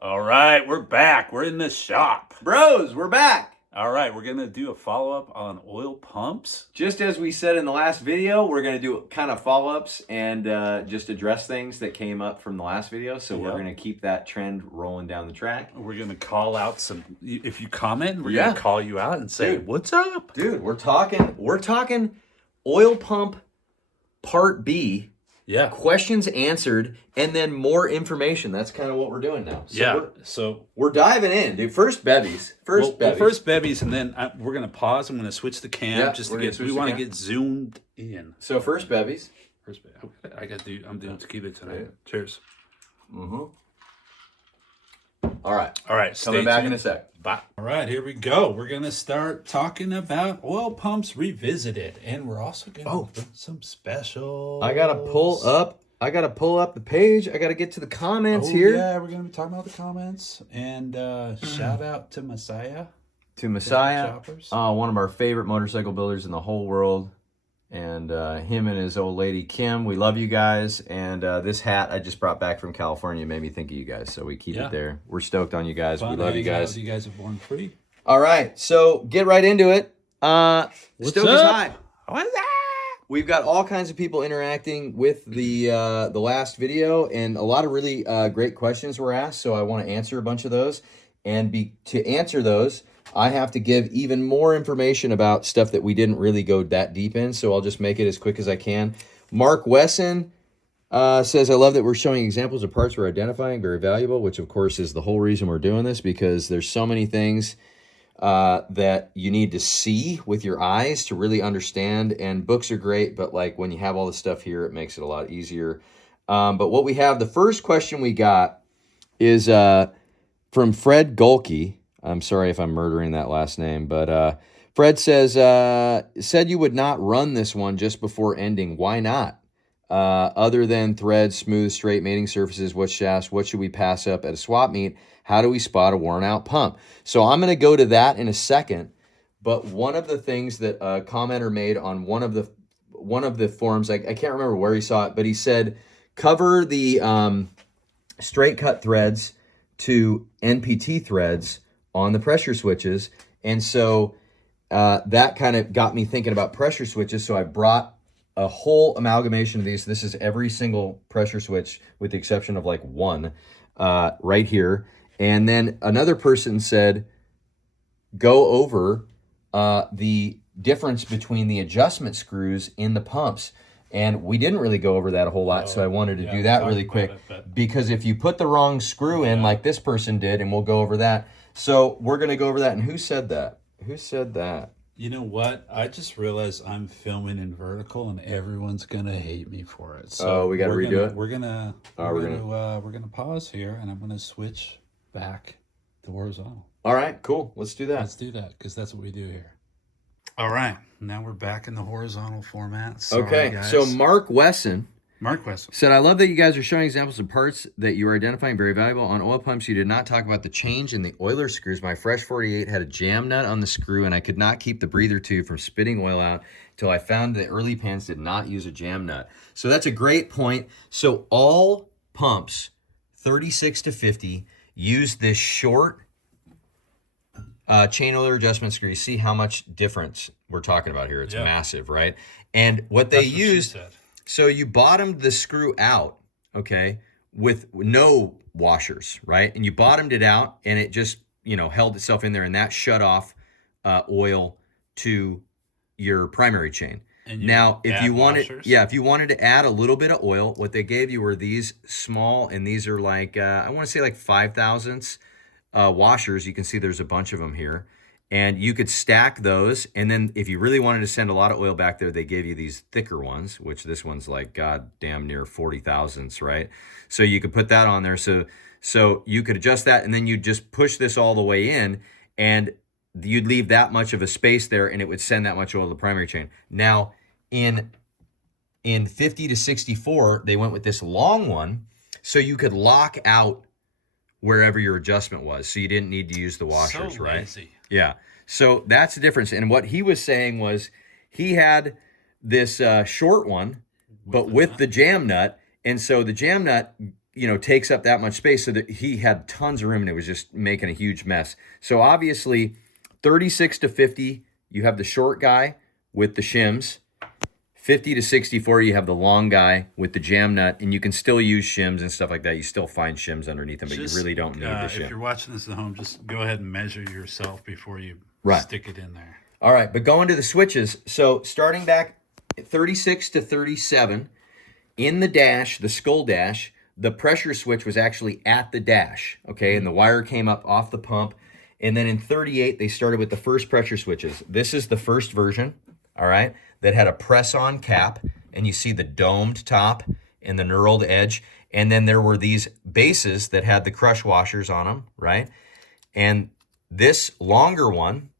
All right, we're back. We're in the shop. Bros, we're back. All right, we're going to do a follow-up on oil pumps. Just as we said in the last video, we're going to do kind of follow-ups and just address things that came up from the last video. So we're going to keep that trend rolling down the track. We're going to call out some, if you comment, we're going to call you out and say, what's up? Dude, we're talking oil pump part B. Yeah. Questions answered, and then more information. That's kind of what we're doing now. So we're diving in, dude. First bevies. First bevies, and then we're going to pause. I'm going to switch the cam just to get. We want to get zoomed in. So first bevies. I'm doing tequila tonight. Yeah. Cheers. All right. Coming back in a sec. Bye. All right, here we go. We're going to start talking about oil pumps revisited, and we're also going to put some special. I got to pull up the page. I got to get to the comments here. Yeah, we're going to be talking about the comments, and shout out to Messiah. One of our favorite motorcycle builders in the whole world. And him and his old lady, Kim, we love you guys. And this hat I just brought back from California made me think of you guys. So we keep it there. We're stoked on you guys. We love you guys. You guys are born free. All right. So get right into it. What's Stoke up? is high. What's up? We've got all kinds of people interacting with the last video. And a lot of really great questions were asked. So I want to answer a bunch of those. And to answer those, I have to give even more information about stuff that we didn't really go that deep in, so I'll just make it as quick as I can. Mark Wesson says, I love that we're showing examples of parts we're identifying, very valuable, which of course is the whole reason we're doing this, because there's so many things that you need to see with your eyes to really understand, and books are great, but like when you have all the stuff here, it makes it a lot easier. But what we have, the first question we got is from Fred Golke. I'm sorry if I'm murdering that last name, but Fred says, said you would not run this one just before ending. Why not? Other than threads, smooth, straight mating surfaces, what shafts, what should we pass up at a swap meet? How do we spot a worn out pump? So I'm going to go to that in a second, but one of the things that a commenter made on one of the forums, I can't remember where he saw it, but he said, cover the straight cut threads to NPT threads on the pressure switches. And so that kind of got me thinking about pressure switches. So I brought a whole amalgamation of these. This is every single pressure switch with the exception of like one right here. And then another person said, go over the difference between the adjustment screws in the pumps. And we didn't really go over that a whole lot, so I wanted to do that really quick. Because if you put the wrong screw in like this person did, and we'll go over that. So we're going to go over that. And who said that? Who said that? You know what? I just realized I'm filming in vertical, and everyone's going to hate me for it. So we got to redo it? We're gonna pause here, and I'm going to switch back to horizontal. All right, cool. Let's do that. Let's do that, because that's what we do here. All right, now we're back in the horizontal format. Sorry, guys. So Mark Wesson said, I love that you guys are showing examples of parts that you are identifying very valuable. On oil pumps, you did not talk about the change in the oiler screws. My Fresh 48 had a jam nut on the screw, and I could not keep the breather tube from spitting oil out until I found the early pans did not use a jam nut. So that's a great point. So all pumps, 36 to 50, use this short chain oiler adjustment screw. You see how much difference we're talking about here. It's massive, right? And what they used, so you bottomed the screw out, okay, with no washers, right? And you bottomed it out, and it just, held itself in there, and that shut off oil to your primary chain. Now, if you wanted to add a little bit of oil, what they gave you were these small, and these are like, I want to say like 5,000ths washers. You can see there's a bunch of them here. And you could stack those, and then if you really wanted to send a lot of oil back there, they gave you these thicker ones, which this one's like damn near 40,000ths, right? So you could put that on there. So you could adjust that, and then you just push this all the way in, and you'd leave that much of a space there, and it would send that much oil to the primary chain. Now, in 50 to 64, they went with this long one, so you could lock out wherever your adjustment was, so you didn't need to use the washers, right? Lazy. Yeah. So that's the difference. And what he was saying was he had this short one, but with the jam nut. And so the jam nut, takes up that much space, so that he had tons of room and it was just making a huge mess. So obviously 36 to 50, you have the short guy with the shims. 50 to 64, you have the long guy with the jam nut, and you can still use shims and stuff like that. You still find shims underneath them, but you really don't need the shim. If you're watching this at home, just go ahead and measure yourself before you Right. stick it in there. All right, but going to the switches, so starting back at 36 to 37, in the dash, the skull dash, the pressure switch was actually at the dash, okay? And the wire came up off the pump. And then in 38, they started with the first pressure switches. This is the first version, all right, that had a press-on cap, and you see the domed top and the knurled edge. And then there were these bases that had the crush washers on them, right? And this longer one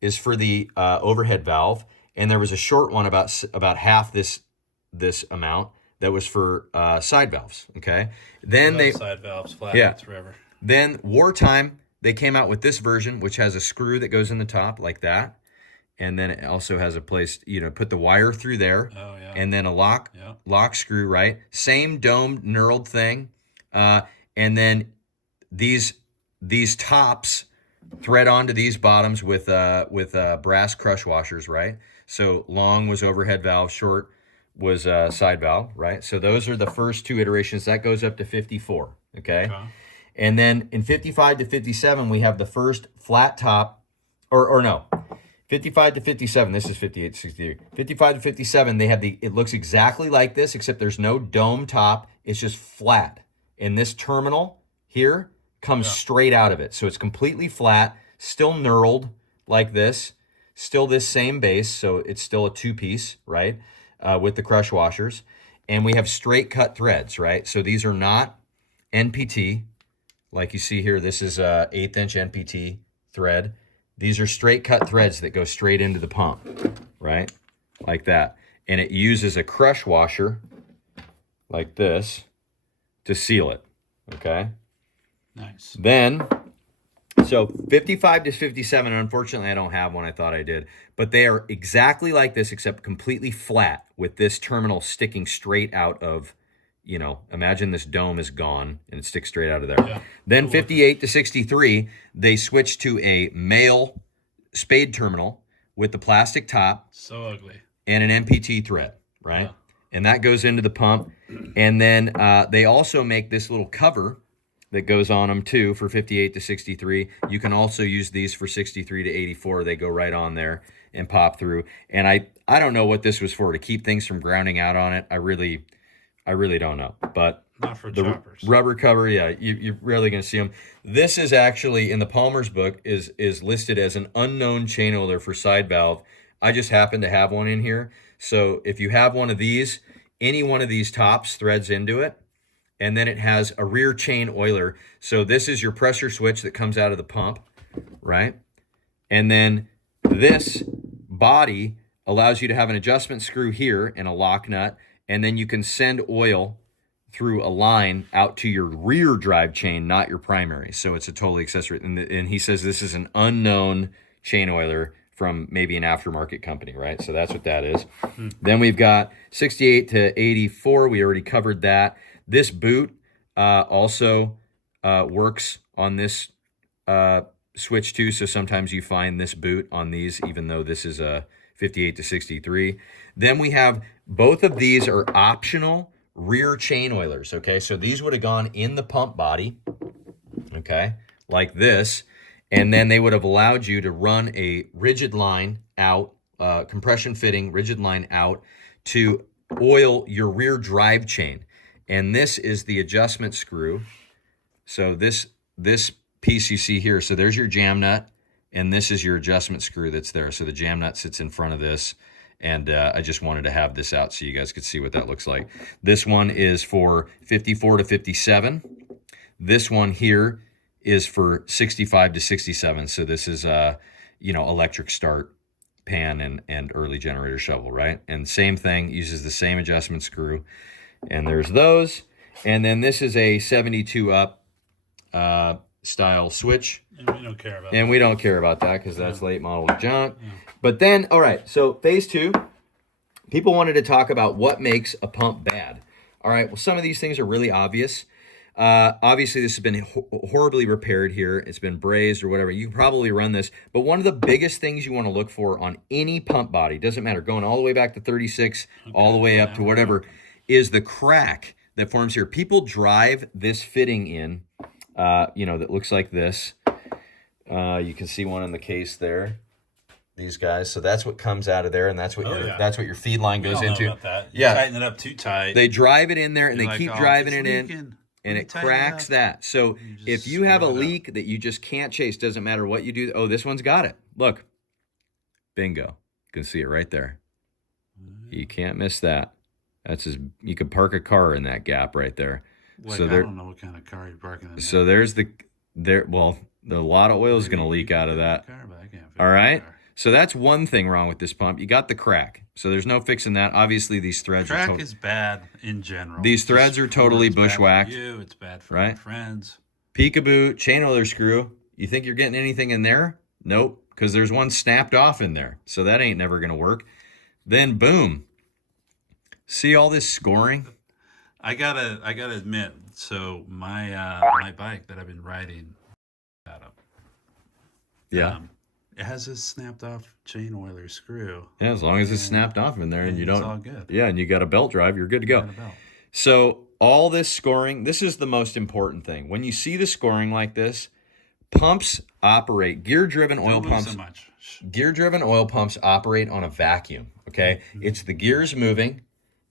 is for the overhead valve, and there was a short one about half this amount that was for side valves, okay? Then they side valves, flat forever. Then wartime, they came out with this version, which has a screw that goes in the top like that. And then it also has a place, put the wire through there. Oh, yeah. And then a lock screw, right? Same domed knurled thing. And then these tops thread onto these bottoms with brass crush washers, right? So long was overhead valve, short was side valve, right? So those are the first two iterations. That goes up to 54, okay? And then in 55 to 57, we have the first flat top, or no, 55 to 57, this is 58 to 63. 55 to 57, they have it looks exactly like this, except there's no dome top. It's just flat. And this terminal here comes straight out of it. So it's completely flat, still knurled like this, still this same base. So it's still a two-piece, right, with the crush washers. And we have straight cut threads, right? So these are not NPT. Like you see here, this is a 1/8 inch NPT thread. These are straight cut threads that go straight into the pump, right? Like that. And it uses a crush washer like this to seal it, okay? Nice. Then, so 55 to 57, and unfortunately I don't have one, I thought I did, but they are exactly like this except completely flat with this terminal sticking straight out of, imagine this dome is gone and it sticks straight out of there. Yeah. Then 58 to 63, they switched to a male spade terminal with the plastic top. So ugly. And an MPT thread, right? Yeah. And that goes into the pump. And then they also make this little cover that goes on them too for 58 to 63. You can also use these for 63 to 84. They go right on there and pop through. And I don't know what this was for, to keep things from grounding out on it. I really don't know. But not for the choppers. Rubber cover, yeah, you're rarely going to see them. This is actually, in the Palmer's book, is listed as an unknown chain oiler for side valve. I just happen to have one in here. So if you have one of these, any one of these tops threads into it. And then it has a rear chain oiler. So this is your pressure switch that comes out of the pump, right? And then this body allows you to have an adjustment screw here and a lock nut. And then you can send oil through a line out to your rear drive chain, not your primary. So it's a totally accessory. And he says this is an unknown chain oiler from maybe an aftermarket company, right? So that's what that is. Then we've got 68 to 84. We already covered that. This boot also works on this switch too. So sometimes you find this boot on these, even though this is a 58 to 63. Then we have, both of these are optional rear chain oilers, okay? So these would have gone in the pump body, okay, like this. And then they would have allowed you to run a rigid line out, compression fitting, rigid line out to oil your rear drive chain. And this is the adjustment screw. So this piece you see here, so there's your jam nut, and this is your adjustment screw that's there. So the jam nut sits in front of this, and I just wanted to have this out so you guys could see what that looks like. This one is for 54 to 57. This one here is for 65 to 67. So this is electric start pan and early generator shovel, right? And same thing, uses the same adjustment screw. And there's those. And then this is a 72 up style switch. And we don't care about that. And we don't care about that because that's late model junk. Yeah. But then, all right, so phase two, people wanted to talk about what makes a pump bad. All right, well, some of these things are really obvious. Obviously, this has been horribly repaired here. It's been brazed or whatever. You can probably run this. But one of the biggest things you want to look for on any pump body, doesn't matter, going all the way back to 36, all the way up to whatever, is the crack that forms here. People drive this fitting in, that looks like this. You can see one in the case there. These guys, so that's what comes out of there, and that's what that's what your feed line goes into. Know about that. You tighten it up too tight. They drive it in there, and they keep driving it in, and it cracks that. So if you have a leak that you just can't chase, doesn't matter what you do. Oh, this one's got it. Look, bingo. You can see it right there. You can't miss that. You could park a car in that gap right there. Like, so I don't know what kind of car you're parking in. So there's a lot of oil is going to leak out of that. All right. So that's one thing wrong with this pump. You got the crack. So there's no fixing that. Obviously, these threads crack is bad in general. These threads are totally bushwhacked. It's bad for my friends. Peekaboo chain oiler screw. You think you're getting anything in there? Nope, because there's one snapped off in there. So that ain't never going to work. Then boom. See all this scoring? I gotta admit. So my my bike that I've been riding, it has a snapped off chain oiler screw. Yeah, as long as it's snapped off in there and you don't. It's all good. Yeah, and you got a belt drive, you're good to go. So all this scoring, this is the most important thing. When you see the scoring like this, pumps operate, gear-driven oil pumps. So much. Gear-driven oil pumps operate on a vacuum, okay? Mm-hmm. It's the gears moving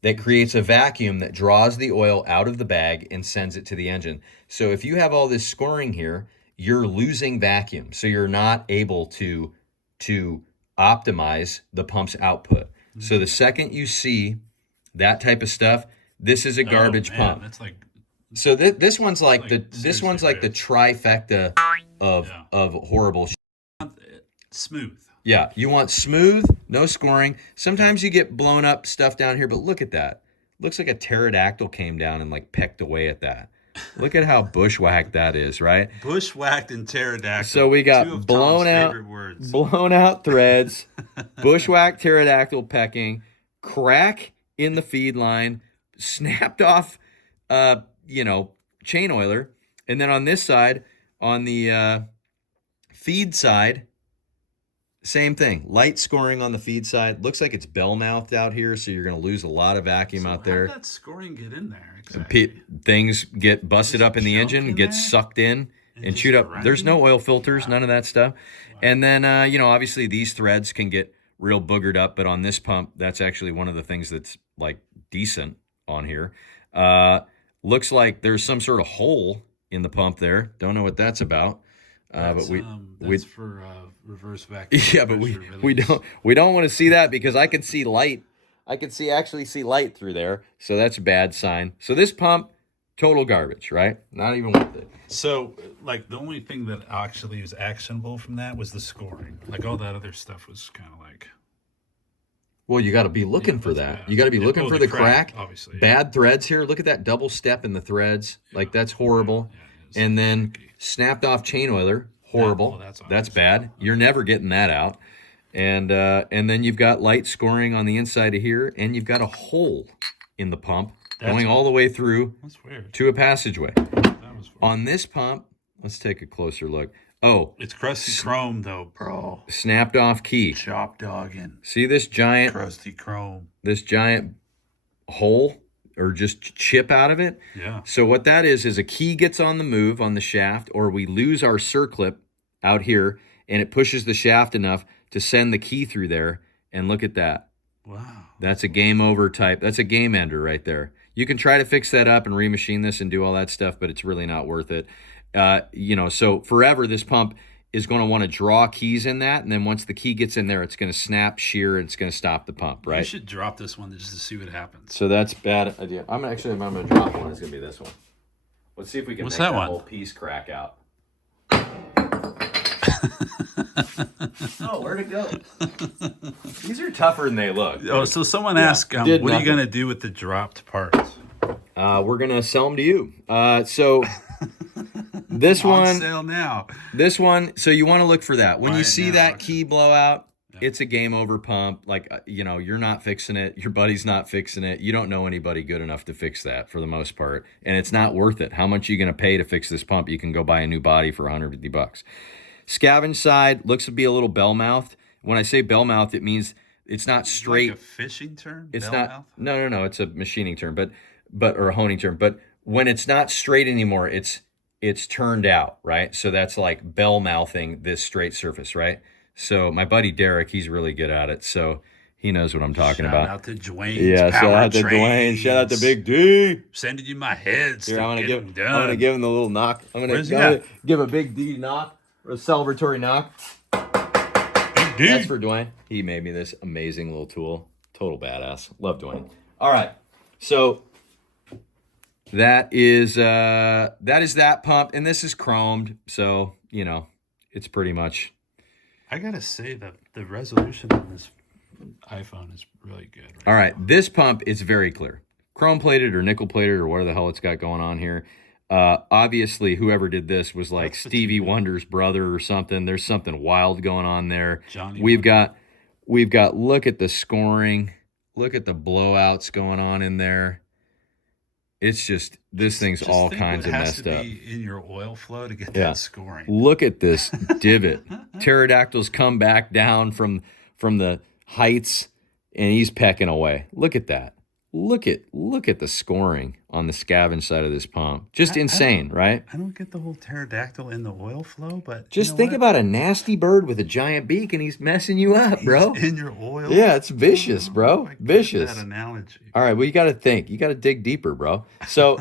that creates a vacuum that draws the oil out of the bag and sends it to the engine. So if you have all this scoring here, you're losing vacuum. So you're not able to optimize the pump's output. Mm-hmm. So the second you see that type of stuff, this is a garbage pump. That's like, so this one's like the trifecta of horrible shit. Smooth. Yeah, you want smooth, no scoring. Sometimes you get blown up stuff down here, but look at that. Looks like a pterodactyl came down and like pecked away at that. Look at how bushwhacked that is, right? Bushwhacked and pterodactyl. So we got blown out threads, bushwhacked, pterodactyl pecking, crack in the feed line, snapped off, chain oiler, and then on this side, on the feed side, same thing. Light scoring on the feed side. Looks like it's bell-mouthed out here, so you're going to lose a lot of vacuum out there. How did that scoring get in there? Exactly. Things get busted up in the engine, get sucked in and chewed up. There's no oil filters, none of that stuff. Wow. And then, obviously these threads can get real boogered up, but on this pump, that's actually one of the things that's like decent on here. Looks like there's some sort of hole in the pump there. Don't know what that's about. That's for reverse vacuum. Yeah, but we don't want to see that because I can see light. I can actually see light through there, so that's a bad sign. So this pump, total garbage, right? Not even worth it. So, like, the only thing that actually was actionable from that was the scoring. Like, all that other stuff was kind of like. Well, you got to be looking for that. Bad. You got to be looking for the crack. Obviously, bad threads here. Look at that double step in the threads. Yeah. Like that's horrible. Yeah, and then snapped off chain oiler. Horrible. That's bad. You're never getting that out. And then you've got light scoring on the inside of here, and you've got a hole in the pump going all the way through to a passageway. On this pump, let's take a closer look. Oh, it's crusty chrome though, bro. Snapped off key. Chop dogging. See this giant crusty chrome. This giant hole or just chip out of it? Yeah. So what that is a key gets on the move on the shaft, or we lose our circlip out here, and it pushes the shaft enough to send the key through there. And look at that. Wow. That's a game over type. That's a game ender right there. You can try to fix that up and remachine this and do all that stuff, but it's really not worth it. So forever this pump is going to want to draw keys in that, and then once the key gets in there, it's going to snap, shear, and it's going to stop the pump, right? You should drop this one just to see what happens. So that's a bad idea. I'm going to drop one. It's going to be this one. Let's see if we can make that whole piece crack out. Oh, where'd it go? These are tougher than they look. Oh, so someone asked, what are you going to do with the dropped parts? We're going to sell them to you. So this on one, sale now. This one, so you want to look for that. When you see that key blow out, It's a game over pump. Like, you're not fixing it. Your buddy's not fixing it. You don't know anybody good enough to fix that for the most part. And it's not worth it. How much are you going to pay to fix this pump? You can go buy a new body for $150. Scavenge side looks to be a little bell-mouthed. When I say bell-mouthed, it means it's not straight. Like a fishing term? It's Bell not. mouth? No. It's a machining term, or a honing term. But when it's not straight anymore, it's turned out, right? So that's like bell-mouthing this straight surface, right? So my buddy Derek, he's really good at it. So he knows what I'm talking about. Shout out to Dwayne. Yeah, shout out to Dwayne. Shout out to Big D. Sending you my heads. Here, I'm gonna done. give him the little knock. I'm gonna give a Big D knock, or a celebratory knock. Big D. That's for Dwayne. He made me this amazing little tool. Total badass. Love Dwayne. All right, so that is that pump, and this is chromed, so it's pretty much. I gotta say that the resolution on this iPhone is really good. All right, this pump is very clear. Chrome plated or nickel plated or whatever the hell it's got going on here. Obviously, whoever did this was like Stevie Wonder's brother or something. There's something wild going on there. We've got look at the scoring. Look at the blowouts going on in there. It's just this thing's all kinds of messed up. In your oil flow to get that scoring. Look at this divot. Pterodactyls come back down from the heights, and he's pecking away. Look at that. Look at the scoring on the scavenge side of this pump. Just insane, right? I don't get the whole pterodactyl in the oil flow, but just think about a nasty bird with a giant beak, and he's messing you up, bro. He's in your oil. Yeah, it's vicious, bro. Vicious. That analogy. All right, well, you got to think. You got to dig deeper, bro. So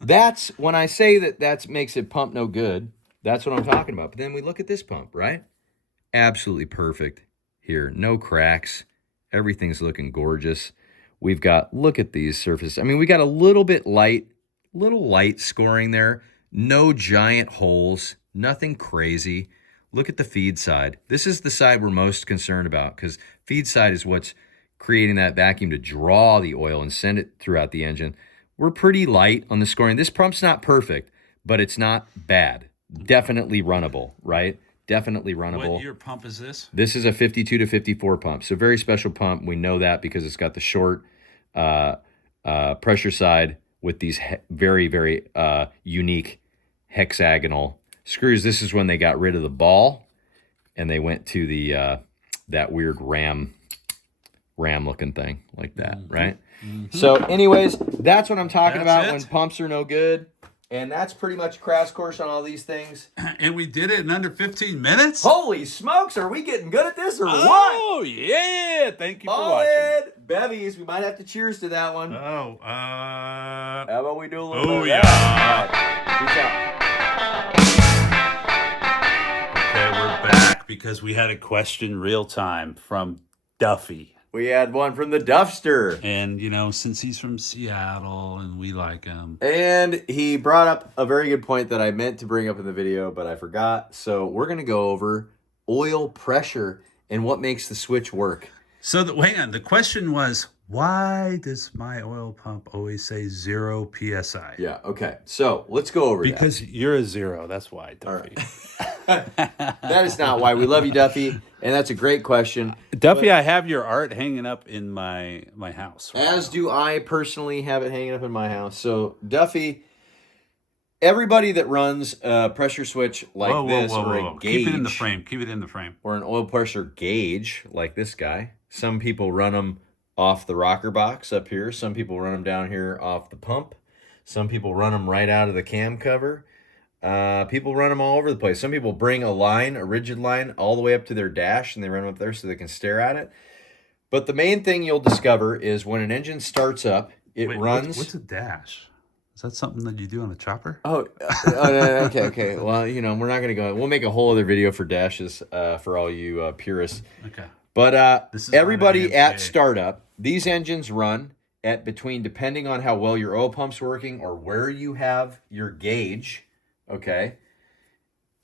that's when I say that makes it pump no good. That's what I'm talking about. But then we look at this pump, right? Absolutely perfect here. No cracks. Everything's looking gorgeous. We've got, look at these surfaces. I mean, we got a little light scoring there. No giant holes, nothing crazy. Look at the feed side. This is the side we're most concerned about because feed side is what's creating that vacuum to draw the oil and send it throughout the engine. We're pretty light on the scoring. This pump's not perfect, but it's not bad. Definitely runnable, right? Definitely runnable. What year pump is this? This is a 52 to 54 pump. So very special pump. We know that because it's got the short pressure side with these very, very unique hexagonal screws. This is when they got rid of the ball and they went to the that weird ram looking thing like that, right? Mm-hmm. So anyways, that's what I'm talking about when pumps are no good. And that's pretty much a crash course on all these things. And we did it in under 15 minutes? Holy smokes, are we getting good at this or what? Oh, yeah. Thank you for watching. Bevies, we might have to cheers to that one. Oh, how about we do a little bit of yeah. that? All right. Peace out. Okay, we're back because we had a question real time from Duffy. We had one from the Duffster. And, since he's from Seattle and we like him. And he brought up a very good point that I meant to bring up in the video, but I forgot. So we're going to go over oil pressure and what makes the switch work. So, hang on. The question was, why does my oil pump always say 0 PSI? Yeah, okay. So let's go over that. Because you're a 0. That's why, Duffy. All right. That is not why. We love you, Duffy. And that's a great question. Duffy, I have your art hanging up in my house. Right as now. Do I personally have it hanging up in my house. So, Duffy, everybody that runs a pressure switch like this or a gauge. Keep it in the frame. Keep it in the frame. Or an oil pressure gauge like this guy. Some people run them off the rocker box up here. Some people run them down here off the pump. Some people run them right out of the cam cover. People run them all over the place. Some people bring a rigid line, all the way up to their dash, and they run them up there so they can stare at it. But the main thing you'll discover is when an engine starts up, it runs... What's a dash? Is that something that you do on a chopper? Oh, okay. Well, we're not going to go... We'll make a whole other video for dashes for all you purists. Okay. But everybody at startup, these engines run at between, depending on how well your oil pump's working or where you have your gauge... Okay,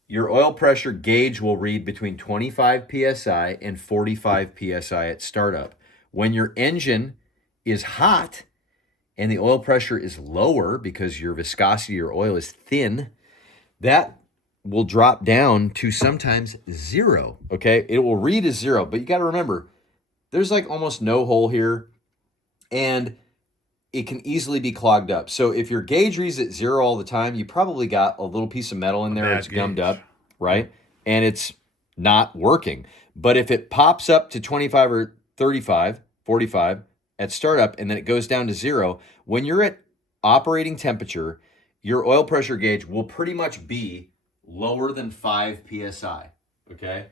your oil pressure gauge will read between 25 psi and 45 psi at startup. When your engine is hot and the oil pressure is lower because your viscosity of your oil is thin, that will drop down to sometimes 0, okay? It will read as 0, but you got to remember, there's like almost no hole here, and it can easily be clogged up. So if your gauge reads at 0 all the time, you probably got a little piece of metal in there. It's gummed up, right? And it's not working. But if it pops up to 25 or 35, 45 at startup, and then it goes down to 0, when you're at operating temperature, your oil pressure gauge will pretty much be lower than 5 psi, okay?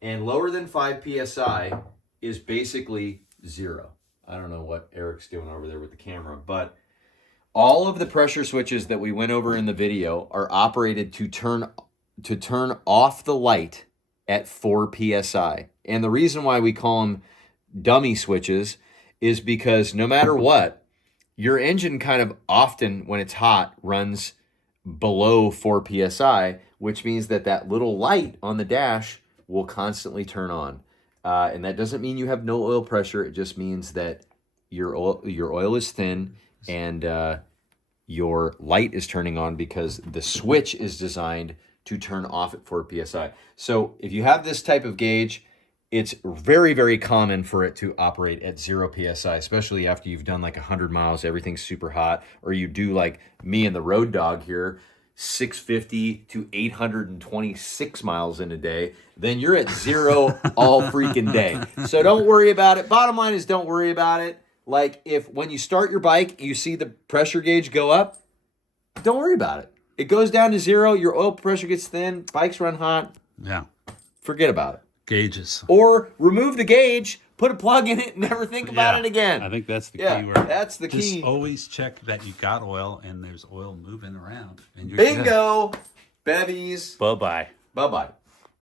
And lower than 5 psi is basically 0. I don't know what Eric's doing over there with the camera, but all of the pressure switches that we went over in the video are operated to turn off the light at 4 psi. And the reason why we call them dummy switches is because no matter what, your engine kind of often, when it's hot, runs below 4 psi, which means that that little light on the dash will constantly turn on. And that doesn't mean you have no oil pressure. It just means that your oil is thin and your light is turning on because the switch is designed to turn off at 4 psi. So if you have this type of gauge, it's very, very common for it to operate at 0 psi, especially after you've done like 100 miles, everything's super hot, or you do like me and the road dog here, 650 to 826 miles in a day, then you're at 0 all freaking day. So don't worry about it. Bottom line is don't worry about it. Like if when you start your bike, you see the pressure gauge go up, don't worry about it. It goes down to 0, your oil pressure gets thin, bikes run hot. Yeah. Forget about it. Gauges. Or remove the gauge, put a plug in it, and never think about it again. I think that's the key word. That's the key. Just always check that you got oil and there's oil moving around. And you're Bingo! Bevies. Bye-bye. Bye-bye.